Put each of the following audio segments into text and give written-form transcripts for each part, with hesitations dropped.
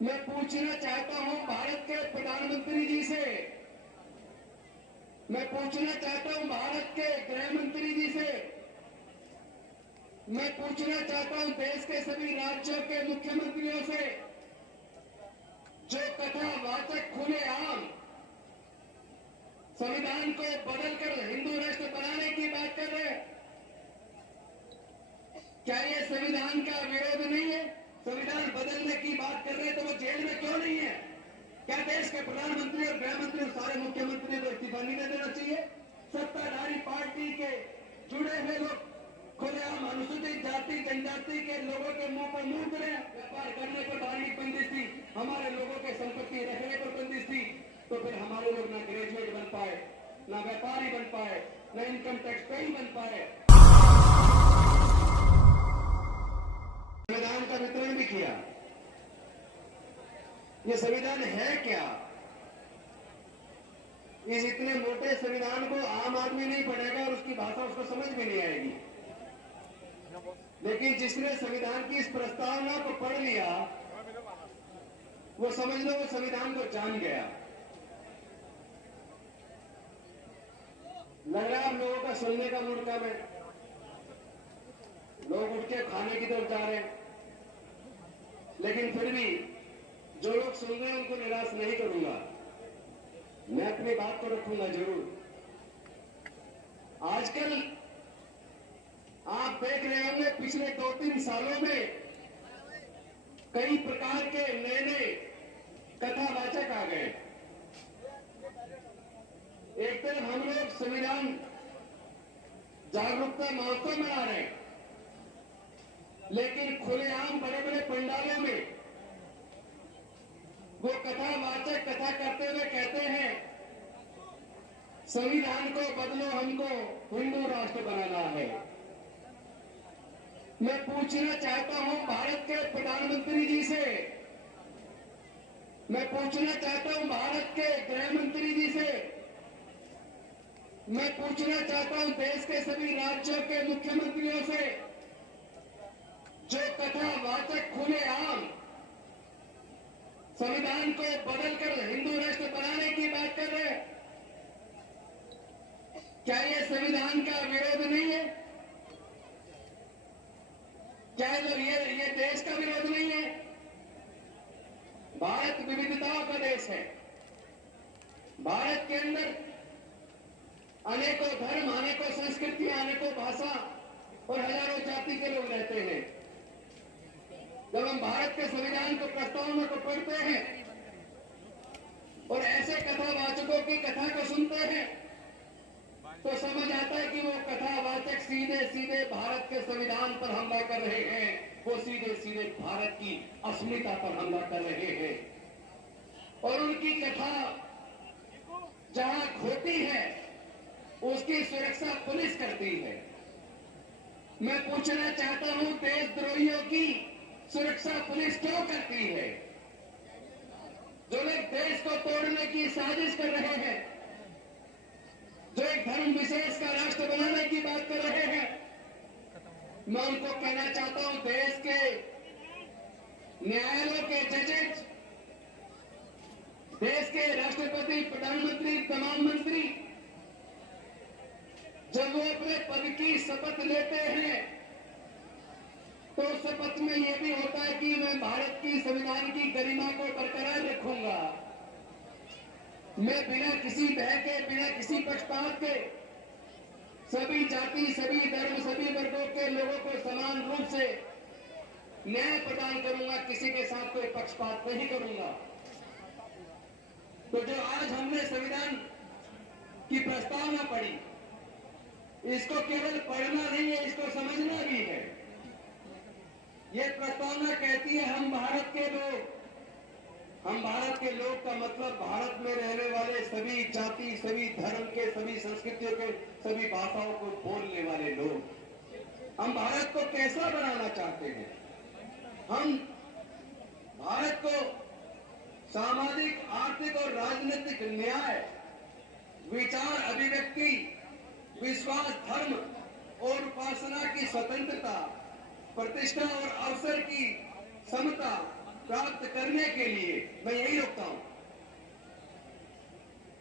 मैं पूछना चाहता हूं भारत के प्रधानमंत्री जी से, मैं पूछना चाहता हूं भारत के गृह मंत्री जी से, मैं पूछना चाहता हूं देश के सभी राज्यों के मुख्यमंत्रियों से, जो कथावाचक खुलेआम संविधान को बदलकर हिंदू राष्ट्र बनाने की बात कर रहे हैं। क्या ये संविधान का विरोध नहीं है? संविधान बदलने की बात कर रहे हैं तो वो जेल में क्यों नहीं है? क्या देश के प्रधानमंत्री और गृह मंत्री और सारे मुख्यमंत्री को इस्तीफा नहीं देना चाहिए? सत्ताधारी पार्टी के जुड़े हुए लोग खुलेआम अनुसूचित जाति जनजाति के लोगों के मुंह पर मुंह रहे हैं। व्यापार करने पर धार्मिक बंदिश थी, हमारे लोगों के संपत्ति रखने पर बंदिश थी, तो फिर हमारे लोग ना ग्रेजुएट बन पाए, ना व्यापारी बन पाए, ना इनकम टैक्स पेई बन पाए। संविधान का वितरण भी किया। ये संविधान है क्या? इस इतने मोटे संविधान को आम आदमी नहीं पढ़ेगा और उसकी भाषा उसको समझ भी नहीं आएगी। लेकिन जिसने संविधान की इस प्रस्तावना को पढ़ लिया, वो समझ लो वो संविधान को जान गया। लग रहा है आप लोगों का सुनने का मूड कम है, लोग उठ के खाने की तरफ जा रहे हैं, लेकिन फिर भी जो लोग सुन रहे हैं उनको निराश नहीं करूंगा। मैं अपनी बात को रखूंगा जरूर। आजकल आप देख रहे होंगे पिछले 2-3 सालों में कई प्रकार के नए नए कथावाचक आ गए। एक तरफ हम लोग संविधान जागरूकता महोत्सव मना रहे हैं, लेकिन खुलेआम बड़े बड़े पंडालों में वो कथावाचक कथा करते हुए कहते हैं संविधान को बदलो, हमको हिंदू राष्ट्र बनाना है। मैं पूछना चाहता हूं भारत के प्रधानमंत्री जी से, मैं पूछना चाहता हूं भारत के गृह मंत्री जी से, मैं पूछना चाहता हूं देश के सभी राज्यों के मुख्यमंत्रियों से, जो कथावाचक खुलेआम संविधान को बदलकर हिंदू राष्ट्र बनाने की बात कर रहे हैं। क्या ये संविधान का विरोध नहीं है? क्या ये देश का विरोध नहीं है? भारत विविधताओं का देश है। भारत के अंदर अनेकों धर्म, अनेकों संस्कृतियां, अनेकों भाषा और हजारों जाति के लोग रहते हैं। जब हम भारत के संविधान को प्रस्तावना को पढ़ते हैं और ऐसे कथावाचकों की कथा को सुनते हैं तो समझ आता है कि वो कथावाचक सीधे सीधे भारत के संविधान पर हमला कर रहे हैं, वो सीधे सीधे भारत की अस्मिता पर हमला कर रहे हैं। और उनकी कथा जहां खोती है उसकी सुरक्षा पुलिस करती है। मैं पूछना चाहता हूं देशद्रोहियों की सुरक्षा पुलिस क्यों करती है? जो लोग देश को तोड़ने की साजिश कर रहे हैं, जो एक धर्म विशेष का राष्ट्र बनाने की बात कर रहे हैं, मैं उनको कहना चाहता हूं देश के न्यायालयों के जजेस, देश के राष्ट्रपति, प्रधानमंत्री, तमाम मंत्री जब वो अपने पद की शपथ लेते हैं तो शपथ में यह भी होता है कि मैं भारत की संविधान की गरिमा को बरकरार रखूंगा। मैं बिना किसी भय के, बिना किसी पक्षपात के सभी जाति, सभी धर्म, सभी वर्गों के लोगों को समान रूप से न्याय प्रदान करूंगा, किसी के साथ कोई पक्षपात नहीं करूंगा। तो जो आज हमने संविधान की प्रस्तावना पढ़ी, इसको केवल पढ़ना नहीं है, इसको समझना भी है। ये प्रस्तावना कहती है हम भारत के लोग, हम भारत के लोग का मतलब भारत में रहने वाले सभी जाति, सभी धर्म के, सभी संस्कृतियों के, सभी भाषाओं को बोलने वाले लोग। हम भारत को कैसा बनाना चाहते हैं? हम भारत को सामाजिक, आर्थिक और राजनीतिक न्याय, विचार अभिव्यक्ति, विश्वास, धर्म और उपासना की स्वतंत्रता, प्रतिष्ठा और अवसर की समता, प्राप्त करने के लिए मैं यही रोकता हूं।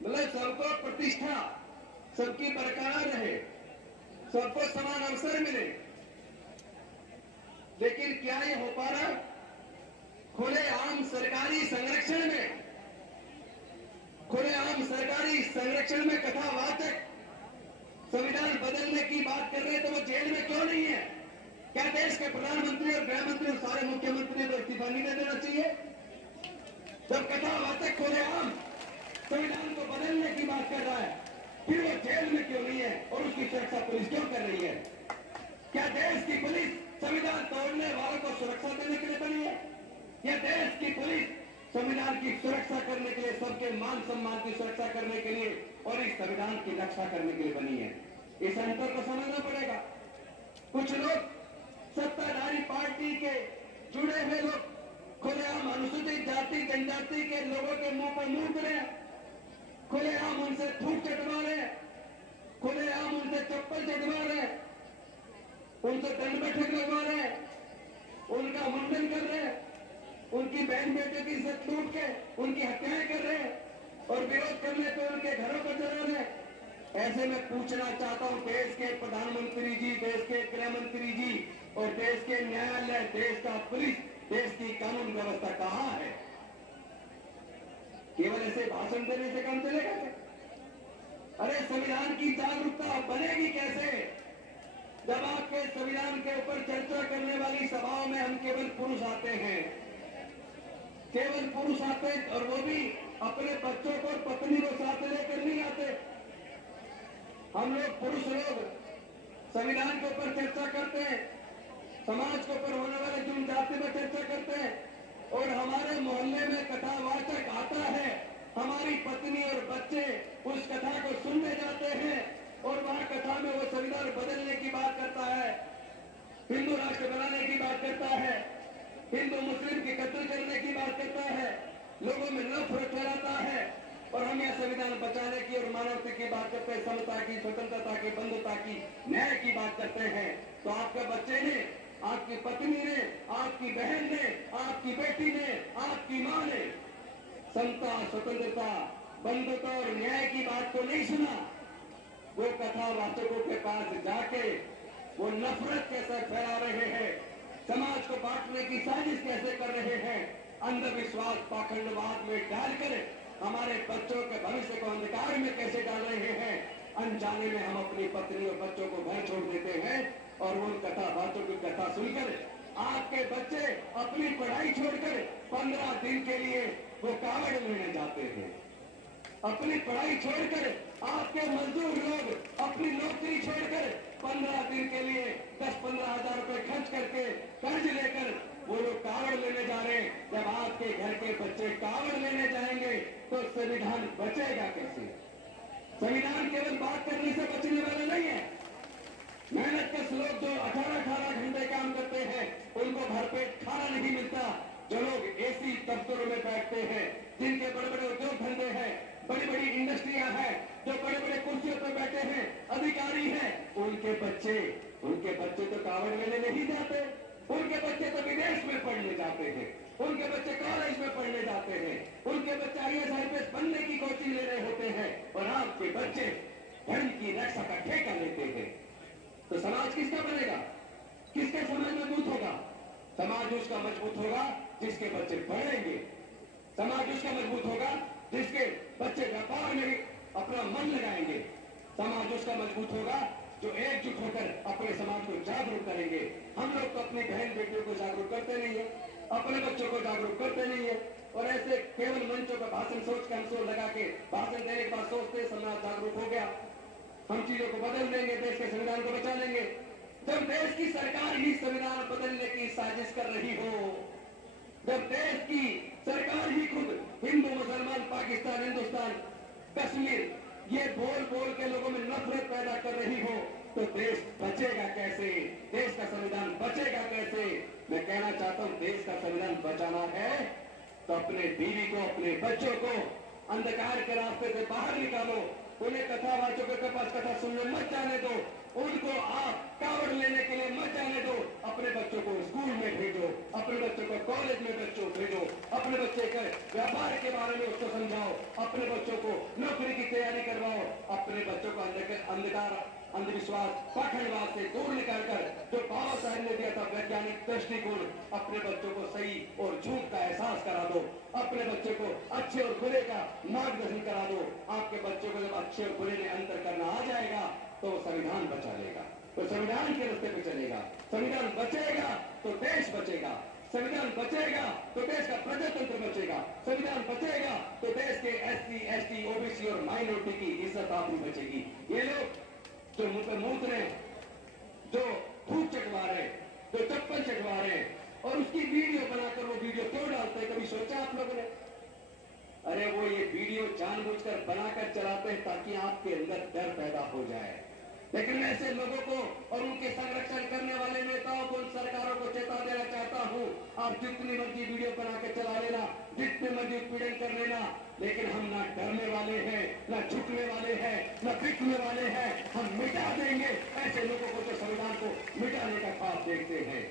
मतलब सबको प्रतिष्ठा, सबकी बरकरार रहे, सबको समान अवसर मिले, लेकिन क्या ये हो पा रहा? खुलेआम सरकारी संरक्षण में, खुलेआम सरकारी संरक्षण में कथावाचक संविधान बदलने की बात कर रहे हैं, तो वो जेल में क्यों नहीं है? क्या देश के प्रधानमंत्री और गृह मंत्री और सारे मुख्यमंत्री को इस्तीफा नहीं दे देना चाहिए? जब कथावाचक खुलेआम संविधान को बदलने की बात कर रहा है, फिर वो जेल में क्यों नहीं है और उसकी सुरक्षा पुलिस क्यों कर रही है? क्या देश की पुलिस संविधान तोड़ने वालों को सुरक्षा देने के लिए बनी है, या देश की पुलिस संविधान की सुरक्षा करने के लिए, सबके मान सम्मान की सुरक्षा करने के लिए और इस संविधान की रक्षा करने के लिए बनी है? इस अंतर को समझना पड़ेगा। कुछ लोग सत्ताधारी पार्टी के जुड़े हुए लोग खुलेआम अनुसूचित जाति जनजाति के लोगों के मुंह पर मुंह रहे हैं, खुलेआम उनसे थूक चटवा रहे हैं, खुलेआम उनसे चप्पल चटवा रहे हैं, उनसे दंड बैठक लगवा रहे हैं, उनका मुंडन कर रहे हैं, उनकी बहन बेटे की इज्जत लूट के उनकी हत्याएं कर रहे हैं और विरोध करने पे उनके घरों पर जला रहे हैं। ऐसे में पूछना चाहता हूं, देश के प्रधानमंत्री जी, देश के गृह मंत्री जी और देश के न्यायालय, देश का पुलिस, देश की कानून व्यवस्था कहां है? केवल ऐसे भाषण देने से काम चलेगा क्या? अरे संविधान की जागरूकता बनेगी कैसे जब आपके संविधान के ऊपर चर्चा करने वाली सभाओं में हम केवल पुरुष आते हैं, केवल पुरुष आते हैं, और वो भी अपने बच्चों को और पत्नी को साथ लेकर नहीं आते। हम लोग पुरुष लोग संविधान के ऊपर चर्चा करते हैं, समाज के ऊपर होने वाले जुर्म जाति पर चर्चा करते हैं, और हमारे मोहल्ले में कथावाचक आता है, हमारी पत्नी और बच्चे उस कथा को सुनने जाते हैं और वहां कथा में वो संविधान बदलने की बात करता है, हिंदू राष्ट्र बनाने की बात करता है, हिंदू मुस्लिम की कत्ल करने की बात करता है, लोगों में नफरत फैलाता है, और हम यह संविधान बचाने की और मानवता की बात करते हैं, समता की, स्वतंत्रता की, बंधुता की, न्याय की बात करते हैं। तो आपके बच्चे ने, आपकी पत्नी ने, आपकी बहन ने, आपकी बेटी ने, आपकी मां ने समता, स्वतंत्रता, बंधुता और न्याय की बात को नहीं सुना। वो कथावाचकों के पास जाके वो नफरत कैसे फैला रहे हैं, समाज को बांटने की साजिश कैसे कर रहे हैं, अंधविश्वास पाखंडवाद में डालकर हमारे बच्चों के भविष्य को अंधकार में कैसे डाल रहे हैं। अनजाने में हम अपनी पत्नी और बच्चों को घर छोड़ देते हैं और उन कथावाचकों की कथा सुनकर आपके बच्चे अपनी पढ़ाई छोड़कर 15 दिन के लिए वो कावड़ लेने जाते हैं। अपनी पढ़ाई छोड़कर आपके मजदूर लोग अपनी नौकरी छोड़कर 15 दिन के लिए 10-15 हजार रुपए खर्च करके कर्ज लेकर वो लोग कावड़ लेने जा रहे हैं। जब आपके घर के बच्चे कावड़ लेने जाएंगे तो संविधान बचेगा कैसे? संविधान केवल बात करने से बचने वाला नहीं है। मेहनत के लोग जो 18-18 घंटे काम करते हैं उनको भरपेट खाना नहीं मिलता। जो लोग एसी दफ्तरों में बैठते हैं, जिनके बड़े बड़े उद्योग धंधे हैं, बड़ी बड़ी इंडस्ट्रियां हैं, जो बड़े बड़े कुर्सियों पर बैठे हैं, अधिकारी हैं, उनके बच्चे तो कावड़ लेने नहीं जाते। उनके बच्चे तो विदेश में पढ़ने जाते हैं, उनके बच्चे कॉलेज में पढ़ने जाते हैं, उनके बच्चे IAS IPS बनने की कोचिंग ले रहे होते हैं, और आपके बच्चे धर्म की रक्षा का ठेका लेते हैं। तो समाज किसका बनेगा? किसका समाज मजबूत होगा? समाज उसका मजबूत होगा जिसके बच्चे पढ़ेंगे। समाज उसका मजबूत होगा जिसके बच्चे व्यापार में अपना मन लगाएंगे। समाज उसका मजबूत होगा जो एकजुट होकर अपने समाज को जागरूक करेंगे। हम लोग तो अपनी बहन बेटियों को जागरूक करते नहीं है, अपने बच्चों को जागरूक करते नहीं है, और ऐसे केवल मंचों का भाषण सोच के हम लगा के भाषण देने के बाद सोचते समाज जागरूक हो गया, हम चीजों को बदल देंगे, देश के संविधान को बचा लेंगे। जब देश की सरकार ही संविधान बदलने की साजिश कर रही हो, जब देश की सरकार ही खुद हिंदू, मुसलमान, पाकिस्तान, हिंदुस्तान, कश्मीर ये बोल बोल के लोगों में नफरत पैदा कर रही हो, तो देश बचेगा कैसे? देश का संविधान बचेगा कैसे? मैं कहना चाहता हूं, देश का संविधान बचाना है तो अपने बीवी को, अपने बच्चों को अंधकार के रास्ते से बाहर निकालो। उन्हें कथावाचकों के पास कथा सुनने मत जाने दो। उनको आप कावड़ लेने के लिए मत जाने दो। अपने बच्चों को स्कूल में भेजो, अपने बच्चों को कॉलेज में भेजो, अपने बच्चे के व्यापार के बारे में उसको समझाओ, अपने बच्चों को नौकरी की तैयारी करवाओ, अपने बच्चों को अंधकार, अंधविश्वास, पाखंडवाद से दूर निकालकर जो बाबा साहब ने दिया था वैज्ञानिक दृष्टिकोण, अपने बच्चों को सही और झूठ का एहसास करा दो, अपने बच्चे को अच्छे और बुरे का मार्गदर्शन करा दो। आपके बच्चों को जब अच्छे और बुरे में अंतर करना आ जाएगा तो संविधान बचा लेगा, तो संविधान के रास्ते पे चलेगा। संविधान बचेगा तो देश बचेगा, संविधान बचेगा तो देश का प्रजातंत्र बचेगा, संविधान बचेगा तो देश के एससी, एसटी, ओबीसी और माइनॉरिटी की इज्जत आबरू बचेगी। ये लोग जो मुंह पे मूत रहे, जो थूक चटवा रहे, जो चप्पल चटवा रहे और उसकी वीडियो बनाकर वो वीडियो क्यों डालते हैं, कभी सोचा आप लोगों ने? अरे वो ये वीडियो जानबूझकर बनाकर चलाते हैं ताकि आपके अंदर डर पैदा हो जाए। लेकिन मैं ऐसे लोगों को और उनके संरक्षण करने वाले नेताओं को, उन सरकारों को चेता देना चाहता हूं, आप जितनी मर्जी वीडियो बना के चला लेना, जितने मर्जी उत्पीड़न कर लेना, लेकिन हम ना डरने वाले हैं, ना झुकने वाले हैं, ना बिकने वाले हैं। हम मिटा देंगे ऐसे लोगों को जो संविधान को मिटाने का ख्वाब देखते हैं।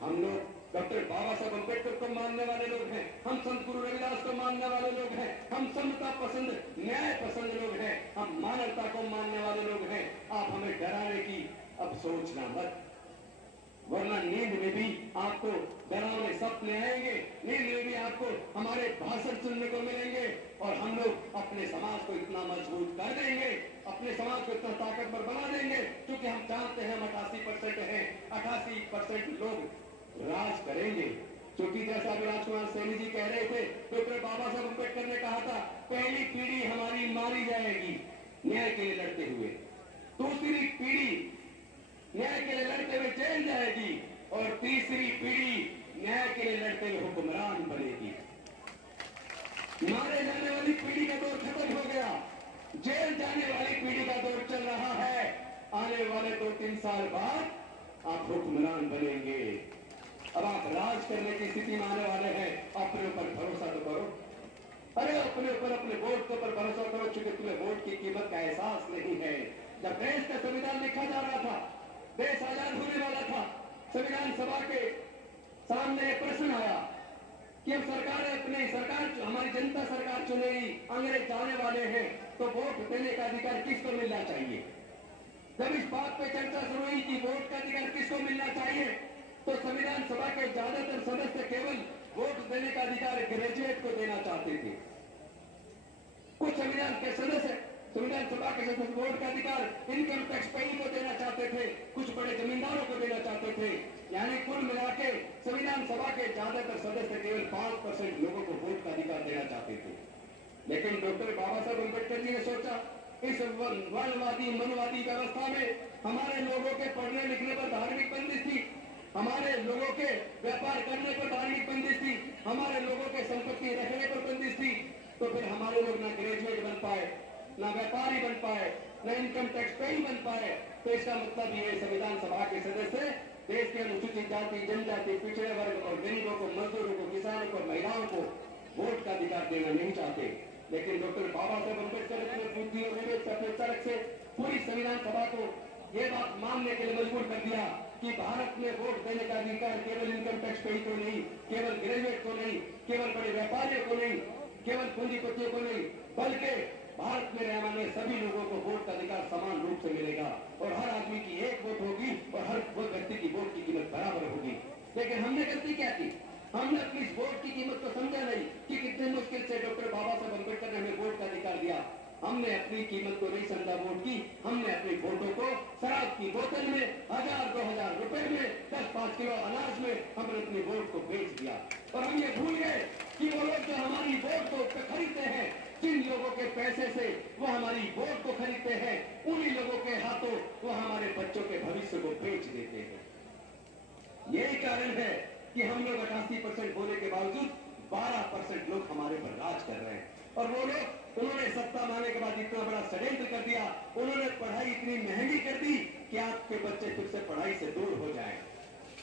हम लोग डॉक्टर बाबा साहब अम्बेडकर को मानने वाले लोग हैं, हम संत गुरु रविदास को मानने वाले लोग हैं, हम समता पसंद, न्याय पसंद लोग हैं, हम मानवता को मानने वाले लोग हैं। आप हमें डराने की अब सोचना मत, वरना नींद में भी आपको डरावने सपने आएंगे, नींद में भी आपको हमारे भाषण सुनने को मिलेंगे और हम लोग अपने समाज को इतना मजबूत कर देंगे, अपने समाज को इतना ताकतवर बना देंगे, क्योंकि हम जानते हैं हम 88% हैं, 88% लोग राज करेंगे। क्योंकि जैसा अभी राजकुमार सैनी जी कह रहे थे, डॉक्टर बाबा साहब अम्बेडकर ने कहा था, पहली पीढ़ी हमारी मारी जाएगी न्याय के लिए लड़ते हुए, दूसरी पीढ़ी न्याय के लिए लड़ते हुए जेल जाएगी और तीसरी पीढ़ी न्याय के लिए लड़ते हुए हुक्मरान बनेगी। मारे जाने वाली पीढ़ी का दौर खत्म हो गया, जेल जाने वाली पीढ़ी का दौर चल रहा है। आने वाले 2-3 साल बाद आप हुक्मरान बनेंगे। अब आप राज करने की स्थिति में आने वाले हैं, अपने ऊपर भरोसा तो करो। अरे अपने ऊपर, अपने वोट के ऊपर भरोसा करो, क्योंकि तुम्हें वोट की कीमत का एहसास नहीं है। जब देश का संविधान लिखा जा रहा था, देश आजाद होने वाला था, संविधान सभा के सामने प्रश्न आया कि अब सरकार अपने सरकार, हमारी जनता सरकार चुनेगी, अंग्रेज जाने वाले हैं, तो वोट देने का अधिकार किसको मिलना चाहिए? जब इस बात पे चर्चा शुरू हुई कि वोट का अधिकार किसको मिलना चाहिए, तो संविधान सभा के ज्यादातर सदस्य केवल वोट देने का अधिकार ग्रेजुएट को देना चाहते थे। कुछ संविधान के सदस्य, संविधान सभा के सदस्य वोट का अधिकार इनकम टैक्स पेयर को देना चाहते थे, कुछ बड़े जमींदारों को देना चाहते थे। यानी कुल मिला के संविधान सभा के ज्यादातर सदस्य केवल 5% लोगों को वोट का अधिकार देना चाहते थे। लेकिन डॉक्टर बाबा साहब अम्बेडकर जी ने सोचा, इस वर्णवादी मनवादी व्यवस्था में हमारे लोगों के पढ़ने लिखने पर धार्मिक बंदिश थी, हमारे लोगों के व्यापार करने पर धार्मिक बंदिश थी, हमारे लोगों के संपत्ति रखने पर बंदिश थी। तो फिर हमारे लोग ना ग्रेजुएट बन पाए, ना व्यापारी बन पाए, ना इनकम टैक्स पेयर बन पाए। तो इसका मतलब ये संविधान सभा के सदस्य देश के अनुसूचित जाति, जनजाति, पिछड़े वर्ग और गरीबों को, मजदूरों को, किसानों को, महिलाओं को वोट का अधिकार देना नहीं चाहते। लेकिन डॉक्टर बाबा साहब अम्बेडकर ने बुद्धि और विवेक से, अपने तर्क से पूरी संविधान सभा को ये बात मानने के लिए मजबूर कर दिया कि भारत में वोट देने का अधिकार केवल इनकम टैक्स पेयर को नहीं, केवल ग्रेजुएट को नहीं, केवल बड़े व्यापारियों को नहीं, केवल पूंजीपतियों को नहीं, बल्कि भारत में रहने वाले सभी लोगों को वोट का अधिकार समान रूप से मिलेगा और हर आदमी की एक वोट होगी और हर व्यक्ति की वोट की कीमत बराबर होगी। लेकिन हमने गलती क्या की? हमने अपनी इस वोट की कीमत को समझा नहीं कि कितने मुश्किल से डॉक्टर बाबा साहब अम्बेडकर ने हमें वोट का अधिकार दिया। हमने अपनी कीमत को नहीं समझा वोट की, हमने अपने वोटों को शराब की बोतल में 1000-2000 रुपए में, 10-5 किलो अनाज में हमने अपने वोट को बेच दिया। और हम ये भूल गए कि वो लोग जो हमारी वोट को खरीदते हैं, जिन लोगों के पैसे से वो हमारी वोट को खरीदते हैं, उन्हीं लोगों के हाथों वो हमारे बच्चों के भविष्य को बेच देते हैं। यही कारण है कि हम लोग 88% होने के बावजूद 12% लोग हमारे पर राज कर रहे हैं। और वो लोग, उन्होंने सत्ता में आने के बाद इतना बड़ा षड्यंत्र कर दिया, उन्होंने पढ़ाई इतनी महंगी कर दी कि आपके बच्चे फिर से पढ़ाई से दूर हो जाएं।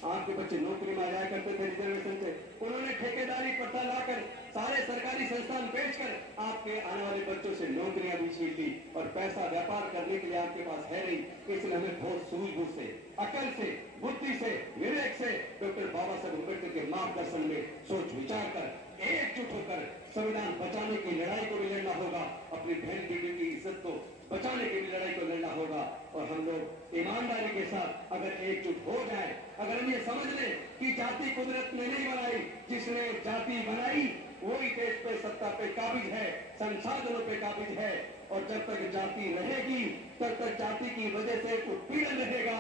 आपके बच्चे नौकरी में आ जाया करते थे रिजर्वेशन से, उन्होंने ठेकेदारी पट्टा लाकर सारे सरकारी संस्थान बेचकर आपके आने वाले बच्चों से नौकरियां भी छीन ली और पैसा व्यापार करने के लिए आपके पास है नहीं। इसलिए हमें बहुत सूझबूझ से, अकल से, बुद्धि से, विवेक से डॉक्टर बाबा साहब अम्बेडकर के मार्गदर्शन में सोच विचार कर एकजुट होकर संविधान बचाने की लड़ाई को भी लड़ना होगा, अपनी बहन बेटी की इज्जत को बचाने की भी लड़ाई को लड़ना होगा। और हम लोग ईमानदारी के साथ अगर एकजुट हो जाए, अगर हम ये समझ लें कि जाति कुदरत ने नहीं बनाई, जिसने जाति बनाई वही देश पे सत्ता पे काबिज है, संसाधनों पे काबिज है। और जब तक जाति रहेगी तब तक जाति की वजह से उत्पीड़न रहेगा।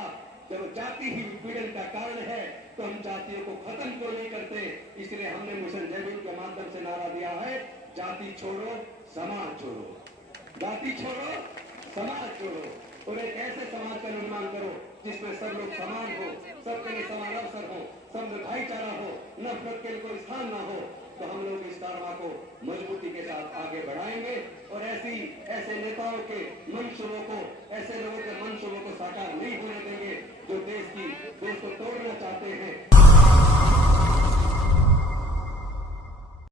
जब जाति ही उत्पीड़न का कारण है तो हम जातियों को खत्म क्यों नहीं करते। इसलिए हमने मिशन जय भीम के माध्यम से नारा दिया है, जाति छोड़ो समाज छोड़ो, जाति छोड़ो समाज छोड़ो, और एक ऐसे समाज का निर्माण करो जिसमें सब लोग समान हो, सबके लिए समान अवसर हो, सब में भाईचारा हो, नफरत के लिए कोई स्थान ना हो। तो हम लोग इस कारवा को मजबूती के साथ आगे बढ़ाएंगे और ऐसे नेताओं के मंशूबों को, ऐसे लोगों के मंशूबों को साकार नहीं होने देंगे जो देश को तोड़ना चाहते हैं।